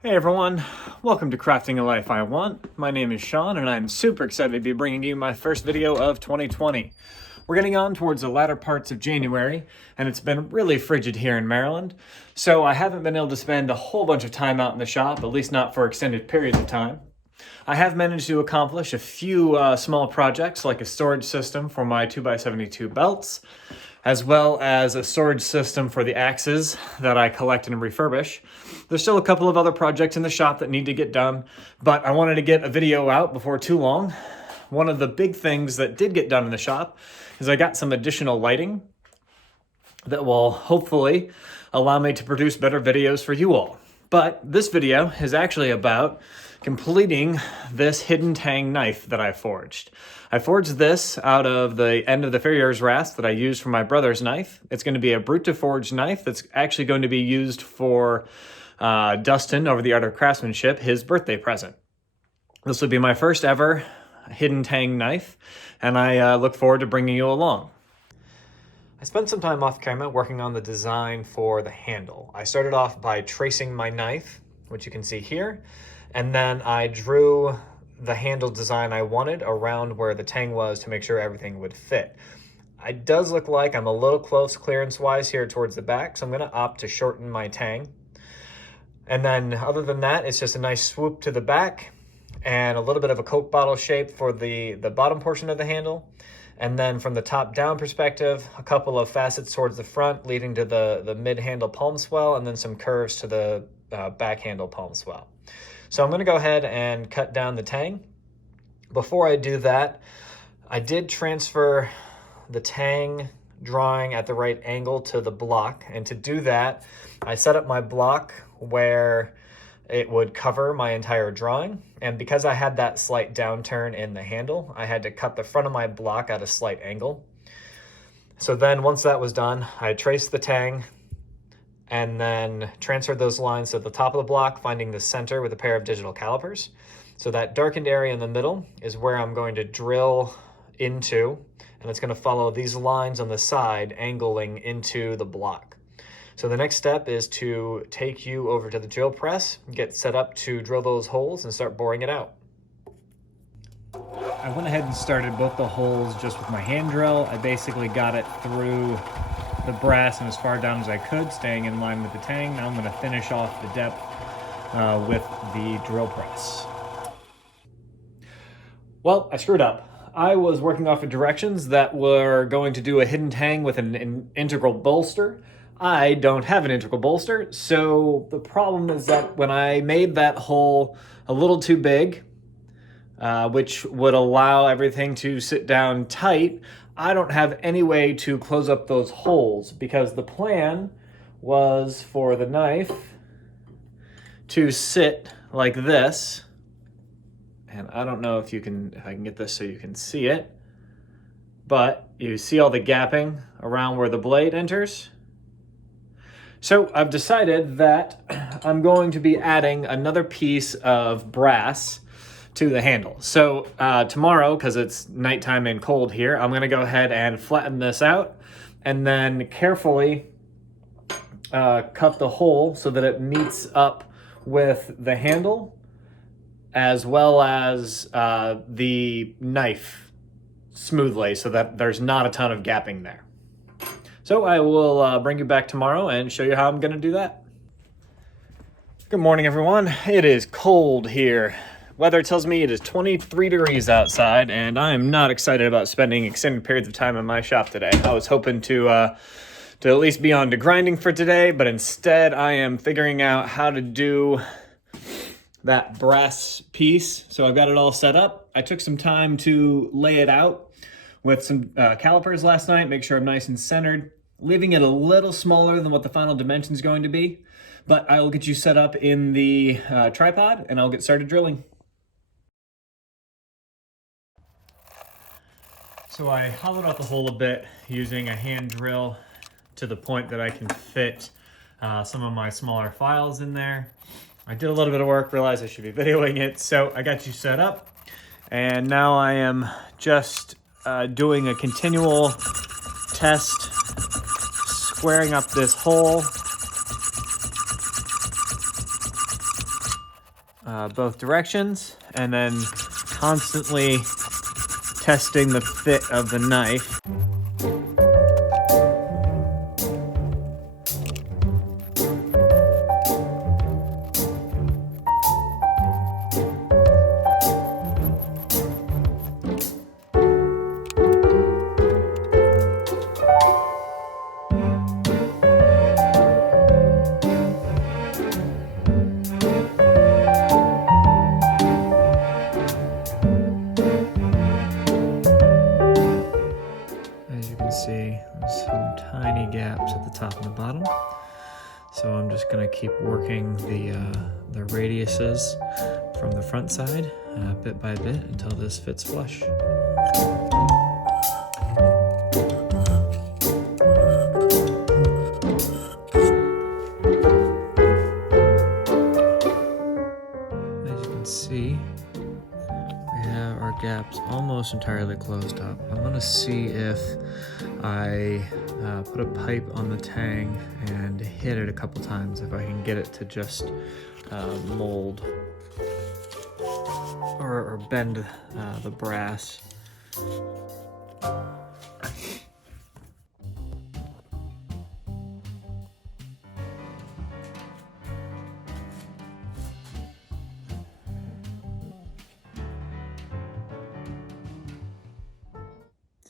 Hey everyone, welcome to Crafting.a.life.i.want. My name is Sean and I'm super excited to be bringing you my first video of 2020. We're getting on towards the latter parts of January and it's been really frigid here in Maryland, so I haven't been able to spend a whole bunch of time out in the shop, at least not for extended periods of time. I have managed to accomplish a few small projects like a storage system for my 2x72 belts, as well as a storage system for the axes that I collect and refurbish. There's still a couple of other projects in the shop that need to get done, but I wanted to get a video out before too long. One of the big things that did get done in the shop is I got some additional lighting that will hopefully allow me to produce better videos for you all. But this video is actually about completing this hidden Tang knife that I forged. I forged this out of the end of the farrier's rasp that I used for my brother's knife. It's going to be a brute to forge knife that's actually going to be used for Dustin over the Art of Craftsmanship, his birthday present. This will be my first ever hidden Tang knife, and I look forward to bringing you along. I spent some time off camera working on the design for the handle. I started off by tracing my knife, which you can see here, and then I drew the handle design I wanted around where the Tang was to make sure everything would fit. It does look like I'm a little close clearance-wise here towards the back, so I'm going to opt to shorten my Tang. And then other than that, it's just a nice swoop to the back and a little bit of a Coke bottle shape for the bottom portion of the handle. And then from the top down perspective, a couple of facets towards the front leading to the mid handle palm swell, and then some curves to the back handle palm swell. So I'm going to go ahead and cut down the Tang. Before I do that, I did transfer the Tang drawing at the right angle to the block. And to do that, I set up my block where it would cover my entire drawing. And because I had that slight downturn in the handle, I had to cut the front of my block at a slight angle. So then once that was done, I traced the Tang and then transferred those lines to the top of the block, finding the center with a pair of digital calipers. So that darkened area in the middle is where I'm going to drill into, and it's going to follow these lines on the side, angling into the block. So the next step is to take you over to the drill press, get set up to drill those holes and start boring it out. I went ahead and started both the holes just with my hand drill. I basically got it through the brass and as far down as I could, staying in line with the Tang. Now I'm going to finish off the depth with the drill press. Well, I screwed up. I was working off of directions that were going to do a hidden Tang with an integral bolster. I don't have an integral bolster, so the problem is that when I made that hole a little too big, which would allow everything to sit down tight, I don't have any way to close up those holes, because the plan was for the knife to sit like this. And I don't know if I can get this so you can see it, but you see all the gapping around where the blade enters? So I've decided that I'm going to be adding another piece of brass to the handle. So tomorrow, because it's nighttime and cold here, I'm going to go ahead and flatten this out and then carefully cut the hole so that it meets up with the handle as well as the knife smoothly so that there's not a ton of gapping there. So I will bring you back tomorrow and show you how I'm going to do that. Good morning, everyone. It is cold here. Weather tells me it is 23 degrees outside, and I am not excited about spending extended periods of time in my shop today. I was hoping to at least be on to grinding for today, but instead I am figuring out how to do that brass piece. So I've got it all set up. I took some time to lay it out with some calipers last night, make sure I'm nice and centered. leaving it a little smaller than what the final dimension is going to be, but I will get you set up in the tripod and I'll get started drilling. So I hollowed out the hole a bit using a hand drill to the point that I can fit some of my smaller files in there. I did a little bit of work, realized I should be videoing it, so I got you set up. And now I am just doing a continual test, squaring up this hole, both directions, and then constantly testing the fit of the knife. See, there's some tiny gaps at the top and the bottom. So I'm just going to keep working the radiuses from the front side bit by bit until this fits flush. As you can see, we have our gaps almost entirely closed up. I'm going to see if I put a pipe on the Tang and hit it a couple times, if I can get it to just mold or bend the brass.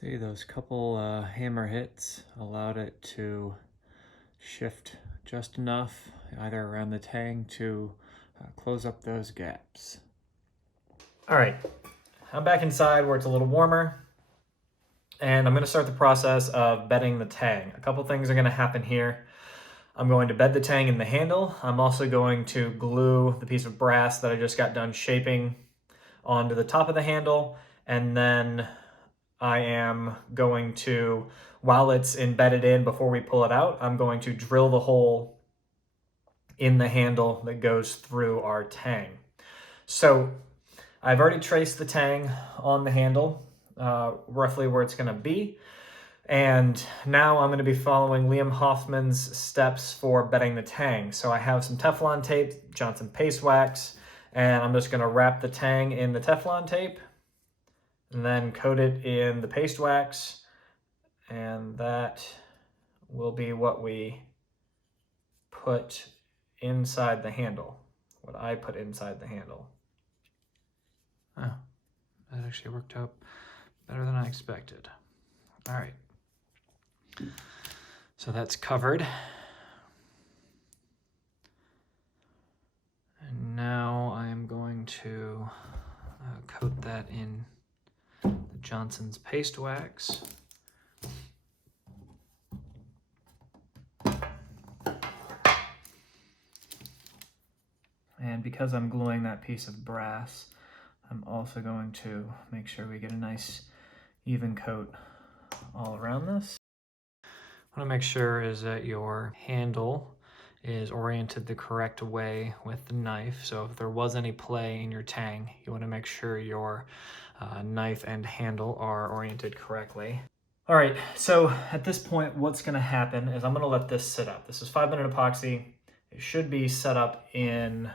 See, those couple hammer hits allowed it to shift just enough, either around the Tang to close up those gaps. All right, I'm back inside where it's a little warmer, and I'm gonna start the process of bedding the Tang. A couple things are gonna happen here. I'm going to bed the Tang in the handle. I'm also going to glue the piece of brass that I just got done shaping onto the top of the handle, and then I am going to, while it's embedded in before we pull it out, I'm going to drill the hole in the handle that goes through our Tang. So I've already traced the Tang on the handle, roughly where it's gonna be. And now I'm gonna be following Liam Hoffman's steps for bedding the Tang. So I have some Teflon tape, Johnson paste wax, and I'm just gonna wrap the Tang in the Teflon tape and then coat it in the paste wax, and that will be what we put inside the handle, what I put inside the handle. Oh, that actually worked out better than I expected. All right, so that's covered. And now I'm going to coat that in the Johnson's paste wax. And because I'm gluing that piece of brass, I'm also going to make sure we get a nice even coat all around this. What I want to make sure is that your handle is oriented the correct way with the knife. So if there was any play in your Tang, you want to make sure your knife and handle are oriented correctly. All right, so at this point, what's going to happen is I'm going to let this sit up. This is 5-minute epoxy. It should be set up in,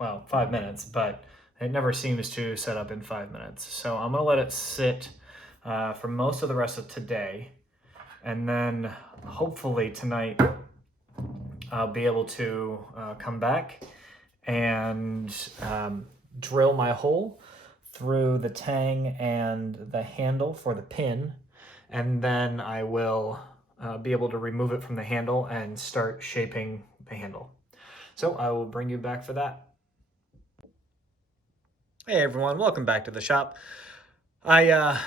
well, 5 minutes, but it never seems to set up in 5 minutes. So I'm going to let it sit for most of the rest of today. And then hopefully tonight, I'll be able to come back and drill my hole through the Tang and the handle for the pin. And then I will be able to remove it from the handle and start shaping the handle. So I will bring you back for that. Hey everyone, welcome back to the shop. I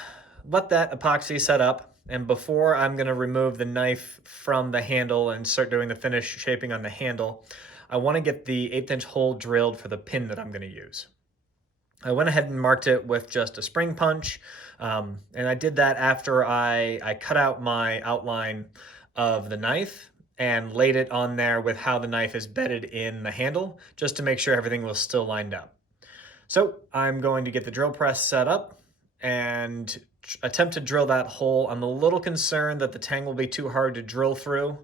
let that epoxy set up And before I'm gonna remove the knife from the handle and start doing the finish shaping on the handle, I wanna get the 1/8" hole drilled for the pin that I'm gonna use. I went ahead and marked it with just a spring punch, and I did that after I cut out my outline of the knife and laid it on there with how the knife is bedded in the handle, just to make sure everything was still lined up. So I'm going to get the drill press set up and attempt to drill that hole. I'm a little concerned that the tang will be too hard to drill through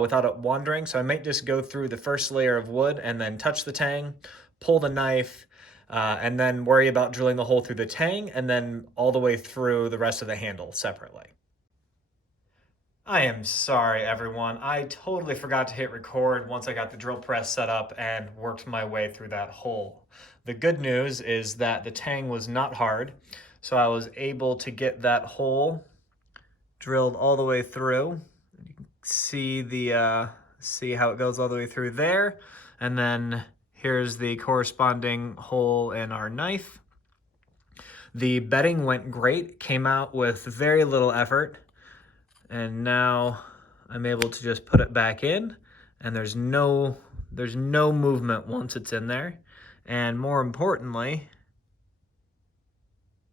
without it wandering, so I might just go through the first layer of wood and then touch the tang, pull the knife, and then worry about drilling the hole through the tang and then all the way through the rest of the handle separately. I am sorry, everyone. I totally forgot to hit record once I got the drill press set up and worked my way through that hole. The good news is that the tang was not hard, so I was able to get that hole drilled all the way through. You can see how it goes all the way through there, and then here's the corresponding hole in our knife. The bedding went great, came out with very little effort. And now I'm able to just put it back in, and there's no movement once it's in there. And more importantly,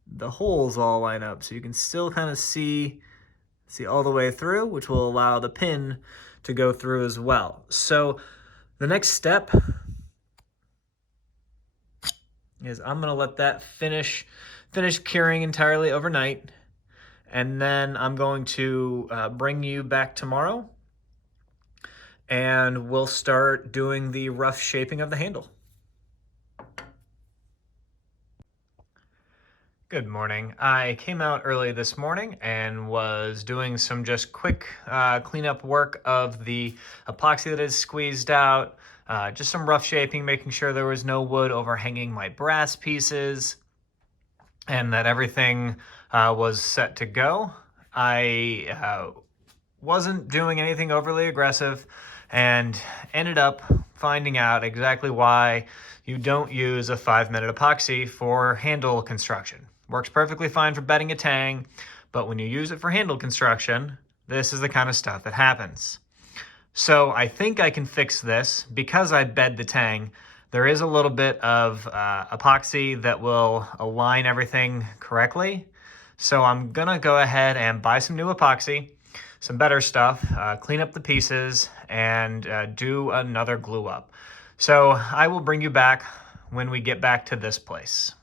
the holes all line up, so you can still kind of see all the way through, which will allow the pin to go through as well. So the next step is I'm gonna let that finish curing entirely overnight. And then I'm going to bring you back tomorrow and we'll start doing the rough shaping of the handle. Good morning. I came out early this morning and was doing some just quick cleanup work of the epoxy that is squeezed out, just some rough shaping, making sure there was no wood overhanging my brass pieces and that everything was set to go. I wasn't doing anything overly aggressive and ended up finding out exactly why you don't use a 5-minute epoxy for handle construction. Works perfectly fine for bedding a tang, but when you use it for handle construction, this is the kind of stuff that happens. So I think I can fix this. Because I bed the tang, there is a little bit of epoxy that will align everything correctly. So I'm gonna go ahead and buy some new epoxy, some better stuff, clean up the pieces, and do another glue up. So I will bring you back when we get back to this place.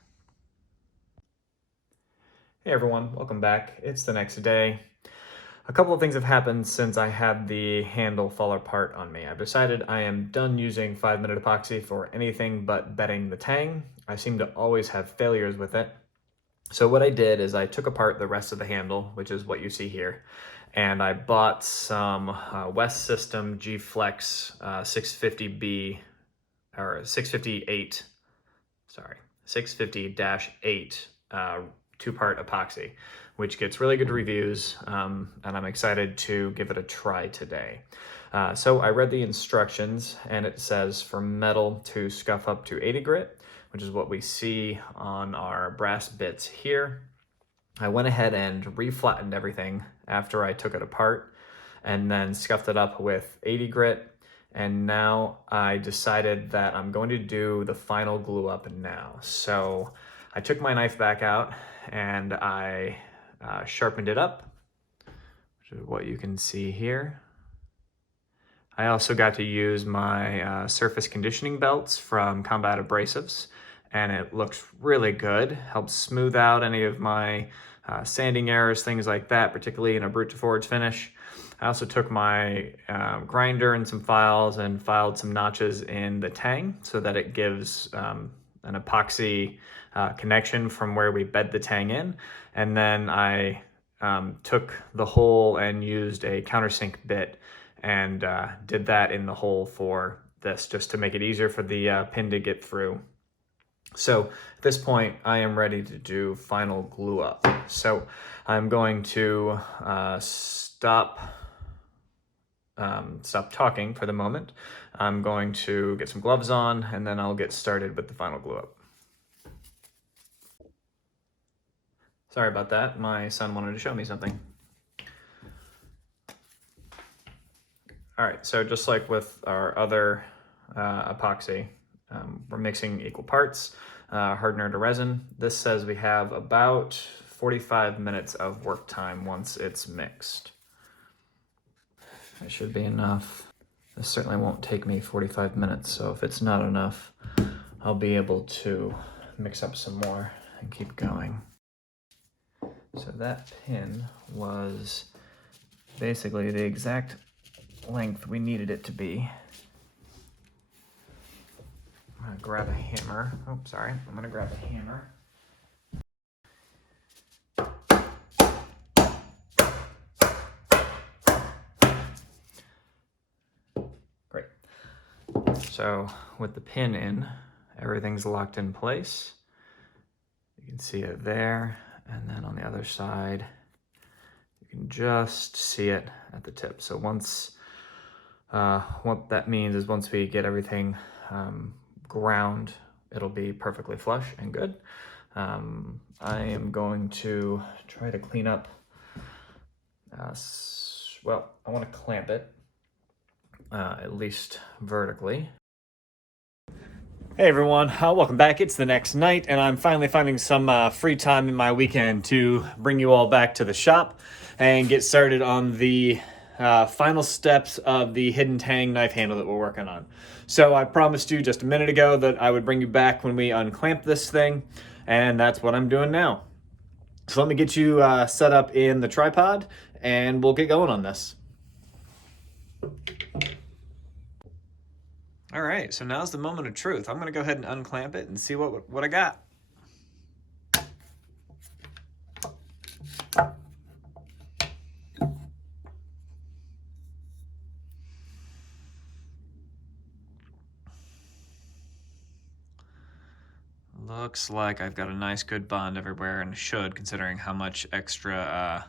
Hey everyone, welcome back. It's the next day. A couple of things have happened since I had the handle fall apart on me. I've decided I am done using 5-minute epoxy for anything but bedding the tang. I seem to always have failures with it. So what I did is I took apart the rest of the handle, which is what you see here, and I bought some West System G-Flex 650B, or 650-8, sorry, 650-8 two-part epoxy, which gets really good reviews, and I'm excited to give it a try today. So I read the instructions, and it says for metal to scuff up to 80 grit, which is what we see on our brass bits here. I went ahead and re-flattened everything after I took it apart and then scuffed it up with 80 grit. And now I decided that I'm going to do the final glue up now. So I took my knife back out and I sharpened it up, which is what you can see here. I also got to use my surface conditioning belts from Combat Abrasives, and it looks really good. Helps smooth out any of my sanding errors, things like that, particularly in a brute to forge finish. I also took my grinder and some files and filed some notches in the tang so that it gives an epoxy connection from where we bed the tang in. And then I took the hole and used a countersink bit and did that in the hole for this, just to make it easier for the pin to get through. So at this point, I am ready to do final glue up. So I'm going to stop talking for the moment. I'm going to get some gloves on, and then I'll get started with the final glue up. Sorry about that. My son wanted to show me something. All right, so just like with our other epoxy, we're mixing equal parts, hardener to resin. This says we have about 45 minutes of work time once it's mixed. It should be enough. This certainly won't take me 45 minutes, so if it's not enough, I'll be able to mix up some more and keep going. So that pin was basically the exact length we needed it to be. I'm gonna grab a hammer. Oh, sorry. I'm gonna grab a hammer. Great. So with the pin in, everything's locked in place. You can see it there, and then on the other side, you can just see it at the tip. So once, what that means is once we get everything ground, it'll be perfectly flush and good. I am going to try to clean up, well, I want to clamp it, at least vertically. Hey everyone, welcome back. It's the next night and I'm finally finding some free time in my weekend to bring you all back to the shop and get started on the final steps of the hidden Tang knife handle that we're working on. So I promised you just a minute ago that I would bring you back when we unclamp this thing, and that's what I'm doing now. So let me get you set up in the tripod and we'll get going on this. All right, so now's the moment of truth. I'm gonna go ahead and unclamp it and see what I got. Looks like I've got a nice good bond everywhere, and should, considering how much extra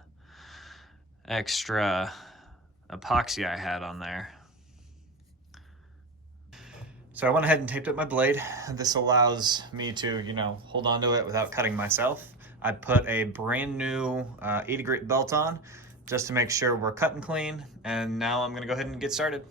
epoxy I had on there. So I went ahead and taped up my blade. This allows me to, hold on to it without cutting myself. I put a brand new 80 grit belt on just to make sure we're cutting clean. And now I'm gonna go ahead and get started.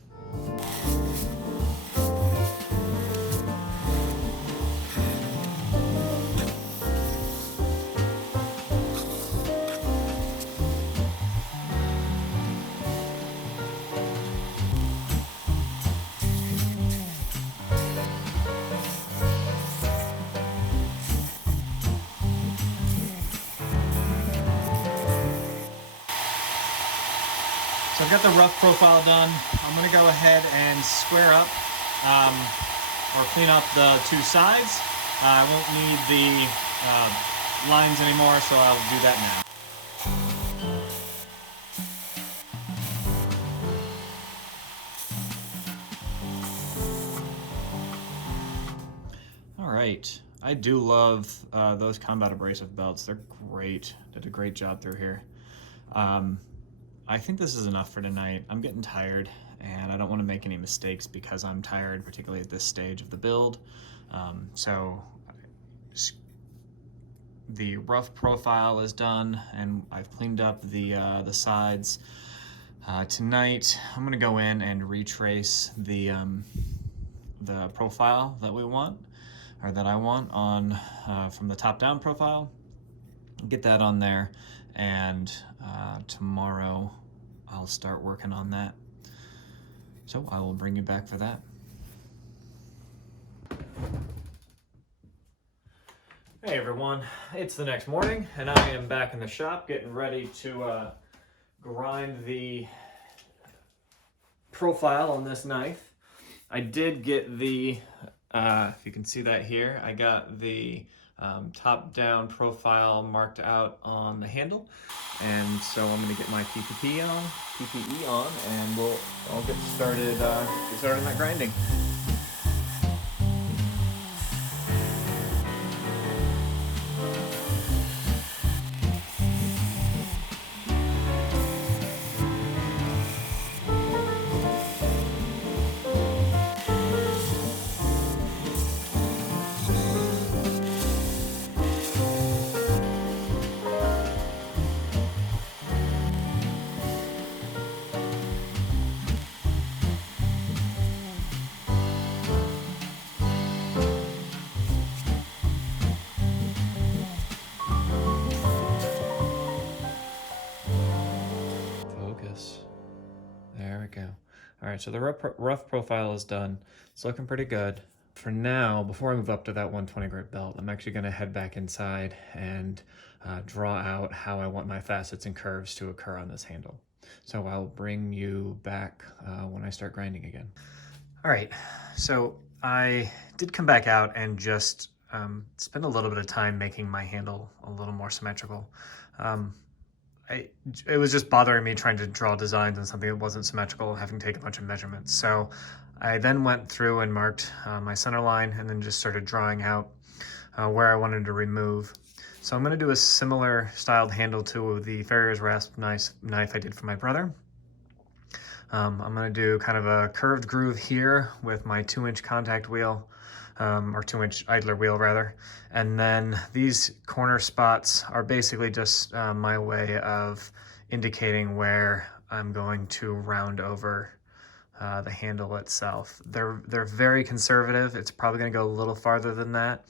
So I've got the rough profile done. I'm gonna go ahead and square up or clean up the two sides. I won't need the lines anymore, so I'll do that now. All right, I do love those combat abrasive belts. They're great. Did a great job through here. I think this is enough for tonight. I'm getting tired and I don't want to make any mistakes because I'm tired, particularly at this stage of the build. So the rough profile is done and I've cleaned up the sides. Tonight I'm gonna go in and retrace the profile that we want, or that I want on from the top down profile. Get that on there, and tomorrow I'll start working on that. So I will bring you back for that. Hey everyone, it's the next morning and I am back in the shop getting ready to grind the profile on this knife. I did get the, if you can see that here, I got the top-down profile marked out on the handle, and so I'm going to get my PPE on, and I'll get started on that grinding. All right, so the rough profile is done. It's looking pretty good. For now, before I move up to that 120 grit belt, I'm actually gonna head back inside and draw out how I want my facets and curves to occur on this handle. So I'll bring you back when I start grinding again. All right, so I did come back out and just spend a little bit of time making my handle a little more symmetrical. It was just bothering me trying to draw designs on something that wasn't symmetrical, having to take a bunch of measurements. So I then went through and marked my center line and then just started drawing out where I wanted to remove. So I'm going to do a similar styled handle to the Farrier's rasp knife I did for my brother. I'm going to do kind of a curved groove here with my 2-inch contact wheel, or 2-inch idler wheel rather. And then these corner spots are basically just my way of indicating where I'm going to round over the handle itself. They're very conservative. It's probably going to go a little farther than that,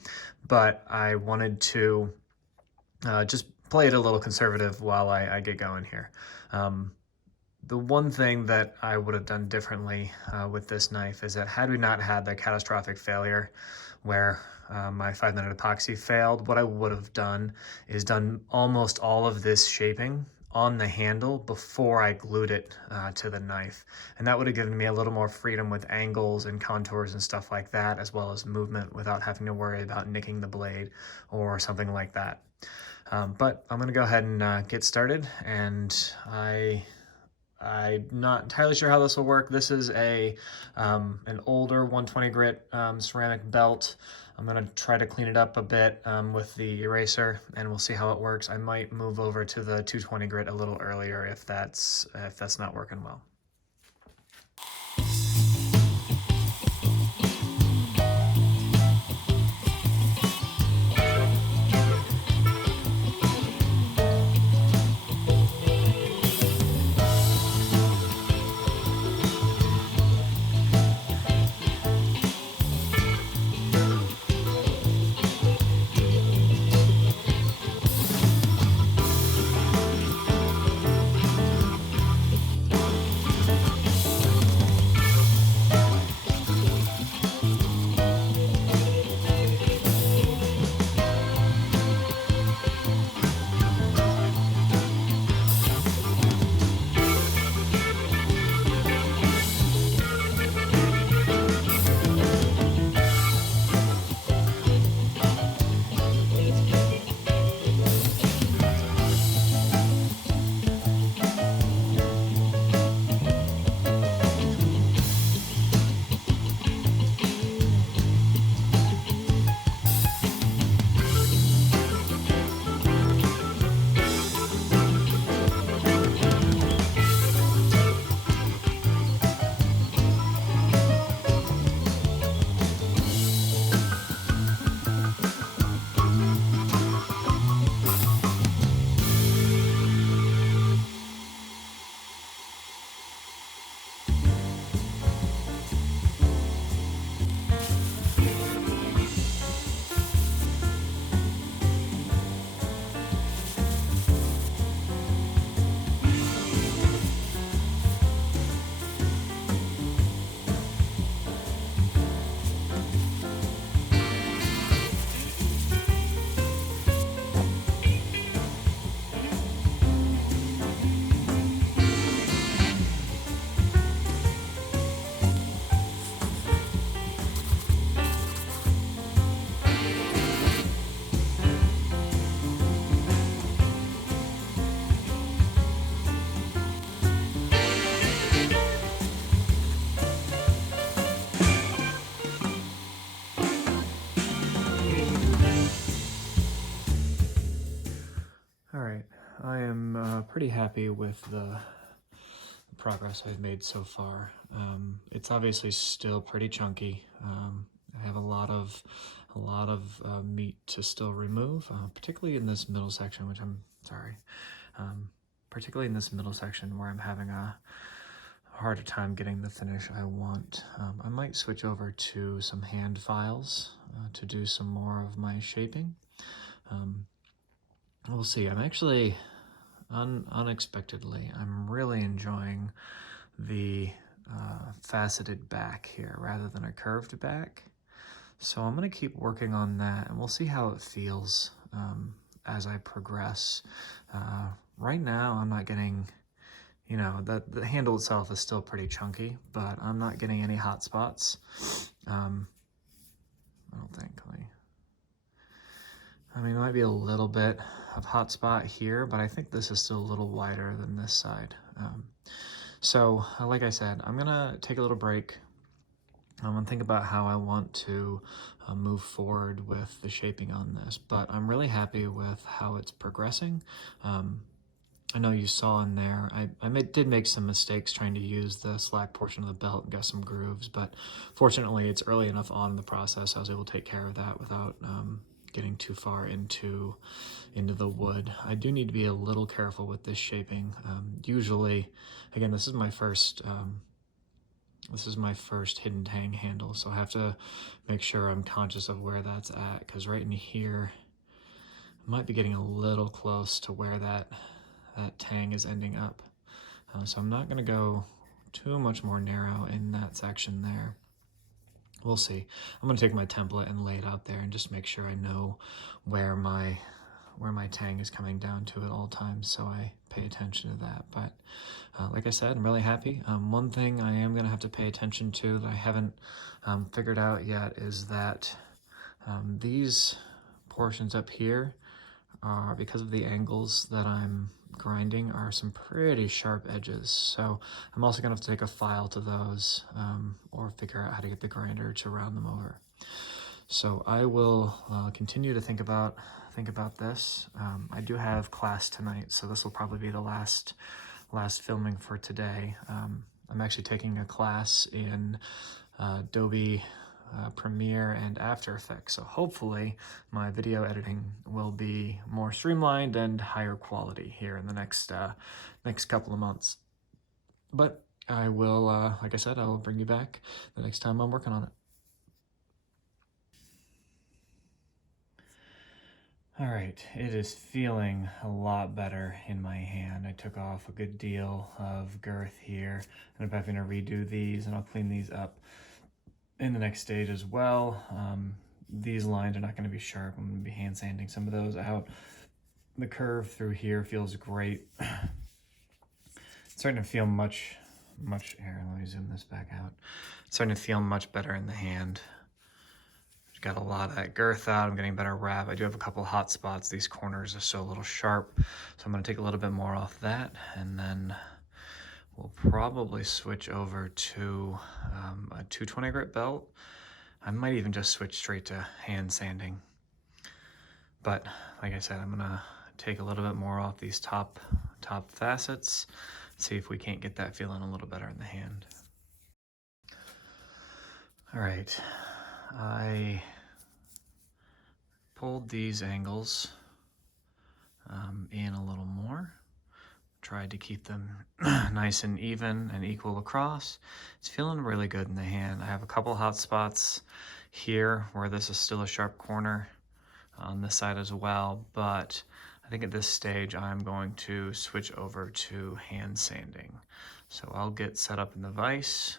but I wanted to just play it a little conservative while I get going here. The one thing that I would have done differently with this knife is that had we not had the catastrophic failure where my 5-minute epoxy failed, what I would have done is done almost all of this shaping on the handle before I glued it to the knife. And that would have given me a little more freedom with angles and contours and stuff like that, as well as movement without having to worry about nicking the blade or something like that. But I'm gonna go ahead and get started, and I'm not entirely sure how this will work. This is an older 120 grit ceramic belt. I'm gonna try to clean it up a bit with the eraser, and we'll see how it works. I might move over to the 220 grit a little earlier if that's not working well. I am pretty happy with the progress I've made so far. It's obviously still pretty chunky. I have a lot of meat to still remove, particularly in this middle section, which particularly in this middle section where I'm having a harder time getting the finish I want. I might switch over to some hand files to do some more of my shaping. We'll see. I'm actually, unexpectedly, I'm really enjoying the faceted back here rather than a curved back. So I'm going to keep working on that, and we'll see how it feels as I progress. Right now, I'm not getting, you know, the handle itself is still pretty chunky, but I'm not getting any hot spots. I don't think. I mean, it might be a little bit of hot spot here, but I think this is still a little wider than this side. So, like I said, I'm going to take a little break. I'm going to think about how I want to move forward with the shaping on this, but I'm really happy with how it's progressing. I know you saw in there, I did make some mistakes trying to use the slack portion of the belt and got some grooves, but fortunately it's early enough on in the process I was able to take care of that without getting too far into the wood. I do need to be a little careful with this shaping. Usually, again, this is my first hidden Tang handle, so I have to make sure I'm conscious of where that's at, because right in here, I might be getting a little close to where that Tang is ending up. So I'm not going to go too much more narrow in that section there. We'll see. I'm going to take my template and lay it out there and just make sure I know where my Tang is coming down to at all times, so I pay attention to that. But like I said, I'm really happy. One thing I am going to have to pay attention to that I haven't figured out yet is that these portions up here are, because of the angles that I'm grinding, are some pretty sharp edges. So I'm also going to have to take a file to those or figure out how to get the grinder to round them over. So I will continue to think about this. I do have class tonight, so this will probably be the last filming for today. I'm actually taking a class in Adobe Premiere and After Effects, so hopefully my video editing will be more streamlined and higher quality here in the next couple of months. But I will, like I said, I will bring you back the next time I'm working on it. All right, it is feeling a lot better in my hand. I took off a good deal of girth here, and I'm having to redo these, and I'll clean these up in the next stage as well. These lines are not going to be sharp. I'm going to be hand sanding some of those out. The curve through here feels great. It's starting to feel much, here, let me zoom this back out. It's starting to feel much better in the hand. Got a lot of that girth out. I'm getting better wrap. I do have a couple of hot spots. These corners are still a little sharp, so I'm going to take a little bit more off that, and then we'll probably switch over to a 220 grit belt. I might even just switch straight to hand sanding. But like I said, I'm gonna take a little bit more off these top facets, see if we can't get that feeling a little better in the hand. All right, I pulled these angles in a little more. Tried to keep them nice and even and equal across. It's feeling really good in the hand. I have a couple hot spots here where this is still a sharp corner on this side as well, but I think at this stage I'm going to switch over to hand sanding. So I'll get set up in the vise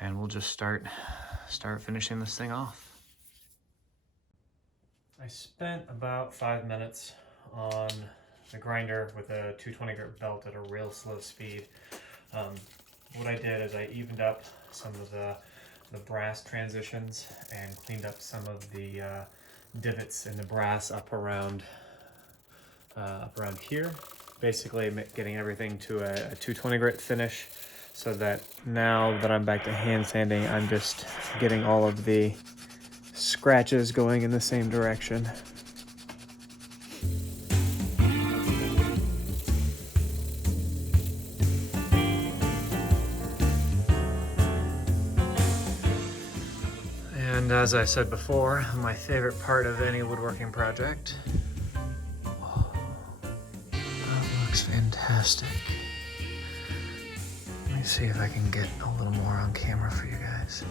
and we'll just start finishing this thing off. I spent about 5 minutes on the grinder with a 220 grit belt at a real slow speed. What I did is I evened up some of the brass transitions and cleaned up some of the divots in the brass up around here. Basically getting everything to a 220 grit finish, so that now that I'm back to hand sanding, I'm just getting all of the scratches going in the same direction. And as I said before, my favorite part of any woodworking project. Oh, that looks fantastic. Let me see if I can get a little more on camera for you guys.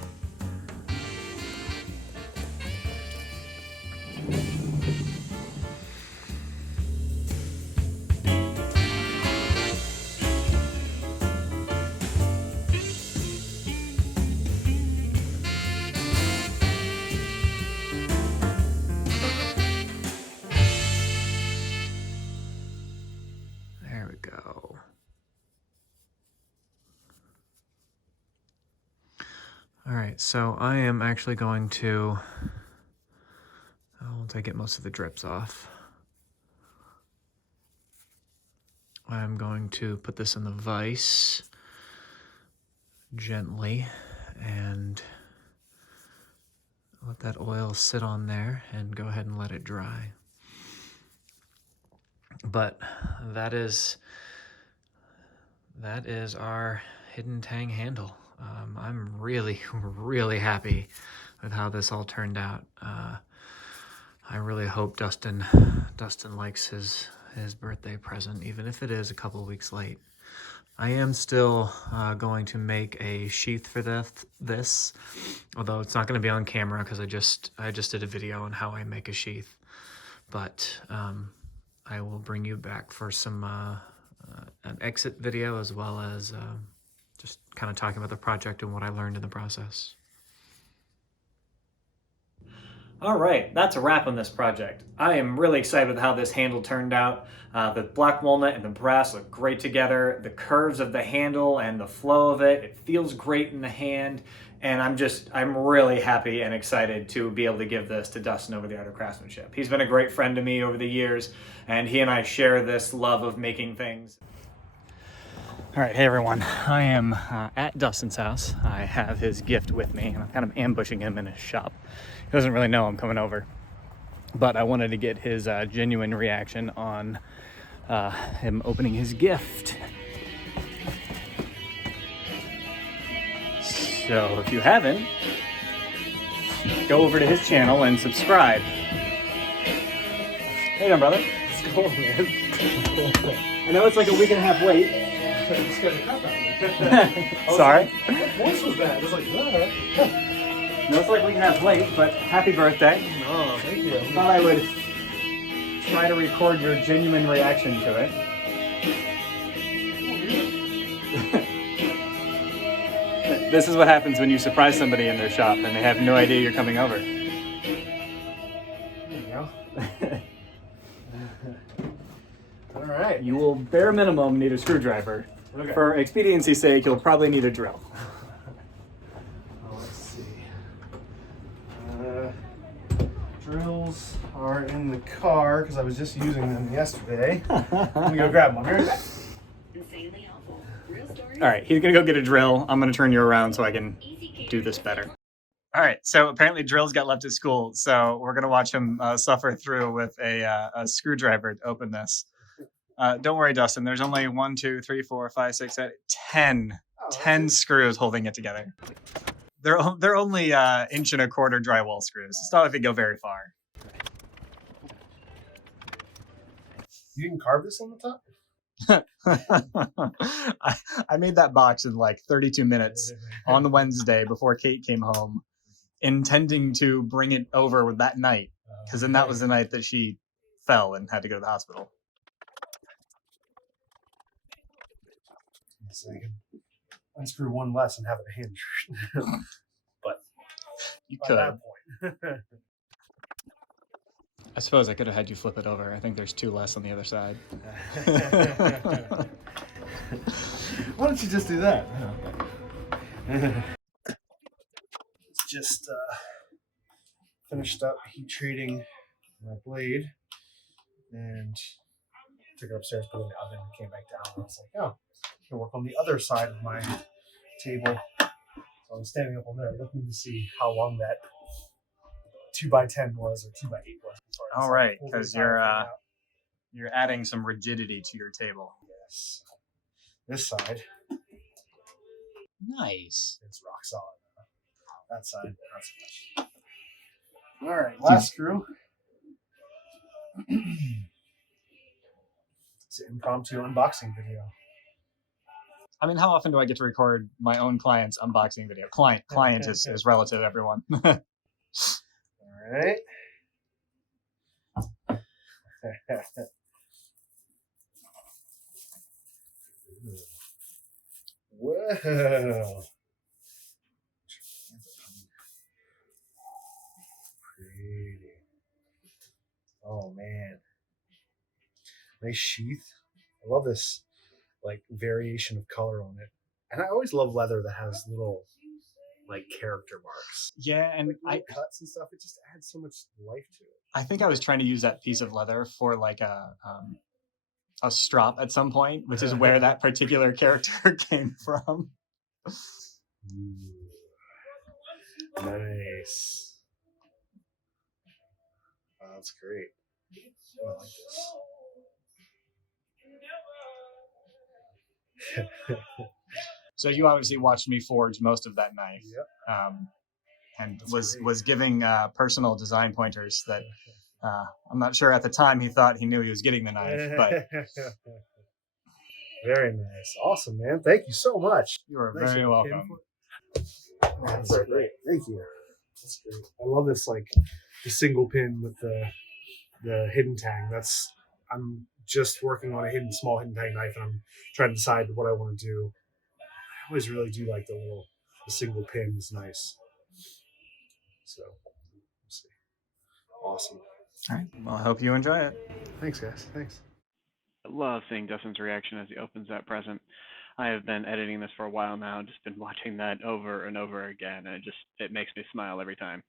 All right, so I am actually going to, once I get most of the drips off, I'm going to put this in the vise gently and let that oil sit on there and go ahead and let it dry. But that is our hidden Tang handle. I'm really, really happy with how this all turned out. I really hope Dustin likes his birthday present, even if it is a couple weeks late. I am still going to make a sheath for this, although it's not going to be on camera because I just did a video on how I make a sheath. But I will bring you back for some an exit video, as well as just kind of talking about the project and what I learned in the process. All right, that's a wrap on this project. I am really excited with how this handle turned out. The black walnut and the brass look great together. The curves of the handle and the flow of it feels great in the hand. And I'm really happy and excited to be able to give this to Dustin over the Art of Craftsmanship. He's been a great friend to me over the years, and he and I share this love of making things. All right, hey everyone. I am at Dustin's house. I have his gift with me, and I'm kind of ambushing him in his shop. He doesn't really know I'm coming over, but I wanted to get his genuine reaction on him opening his gift. So if you haven't, go over to his channel and subscribe. Hey, doing, brother? What's going on, man? I know it's like a week and a half late. You scared the crap out of me. Sorry. Like, what voice was that? It was like, No, it's like a week and a half late, but happy birthday. No, thank you. Thought I would try to record your genuine reaction to it. This is what happens when you surprise somebody in their shop and they have no idea you're coming over. There you go. All right. You will bare minimum need a screwdriver. Okay. For expediency's sake, you'll probably need a drill. Oh, let's see. Drills are in the car because I was just using them yesterday. Let me go grab them. I'll be right back. All right, he's gonna go get a drill. I'm gonna turn you around so I can do this better. All right, so apparently drills got left at school, so we're gonna watch him suffer through with a screwdriver to open this. Don't worry, Dustin. There's only 1, 2, 3, 4, 5, 6, 7, 10, 10 screws holding it together. They're only 1.25 inch drywall screws. It's not like they go very far. You didn't carve this on the top? I made that box in like 32 minutes on Wednesday before Kate came home, intending to bring it over that night, because then that was the night that she fell and had to go to the hospital. So I can unscrew one less and have it a hinge. But You by could. that point. I suppose I could have had you flip it over. I think there's 2 less on the other side. Why don't you just do that? Just finished up heat treating my blade and took it upstairs, put it in the oven, and came back down. And I was like, oh, I can work on the other side of my table. So I'm standing up on there looking to see how long that 2x10 was or 2x8 was. All right, because you're adding some rigidity to your table. Yes. This side, Nice. it's rock solid. That side, not so much. All right, last screw. It's an impromptu unboxing video. I mean, how often do I get to record my own client's unboxing video? Client is relative, everyone. All right. Whoa. Pretty. Oh man. Nice sheath. I love this like variation of color on it. And I always love leather that has little like character marks. Yeah, and like cuts and stuff. It just adds so much life to it. I think I was trying to use that piece of leather for like a strop at some point, which is where that particular character came from. Nice. Oh, that's great. I like this. So you obviously watched me forge most of that knife. Yep. And was giving personal design pointers that I'm not sure at the time he thought he knew he was getting the knife, but very nice. Awesome, man. Thank you so much. You are nice very welcome. That's great. Thank you. That's great. I love this, like the single pin with the hidden tang. I'm just working on a small hidden tang knife, and I'm trying to decide what I want to do. I always really do like the single pin is nice. So we'll see. Awesome. All right. Well, I hope you enjoy it. Thanks, guys. Thanks. I love seeing Dustin's reaction as he opens that present. I have been editing this for a while now, just been watching that over and over again, and it makes me smile every time.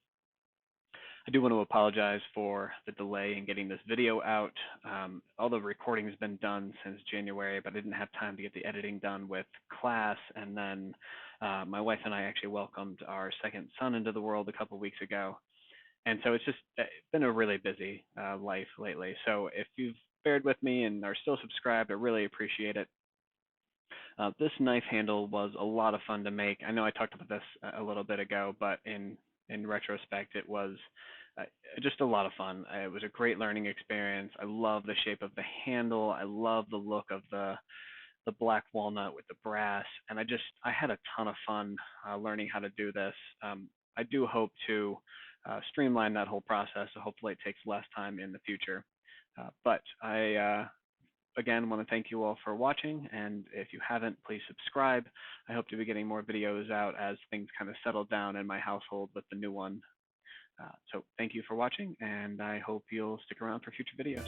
I do want to apologize for the delay in getting this video out. All the recording has been done since January, but I didn't have time to get the editing done with class, and then my wife and I actually welcomed our second son into the world a couple weeks ago. And so it's been a really busy life lately. So if you've bared with me and are still subscribed, I really appreciate it. This knife handle was a lot of fun to make. I know I talked about this a little bit ago, but in retrospect, it was just a lot of fun. It was a great learning experience. I love the shape of the handle. I love the look of the black walnut with the brass, and I had a ton of fun learning how to do this. I do hope to streamline that whole process, so hopefully it takes less time in the future. But I again want to thank you all for watching, and if you haven't, please subscribe. I hope to be getting more videos out as things kind of settle down in my household with the new one. So thank you for watching, and I hope you'll stick around for future videos.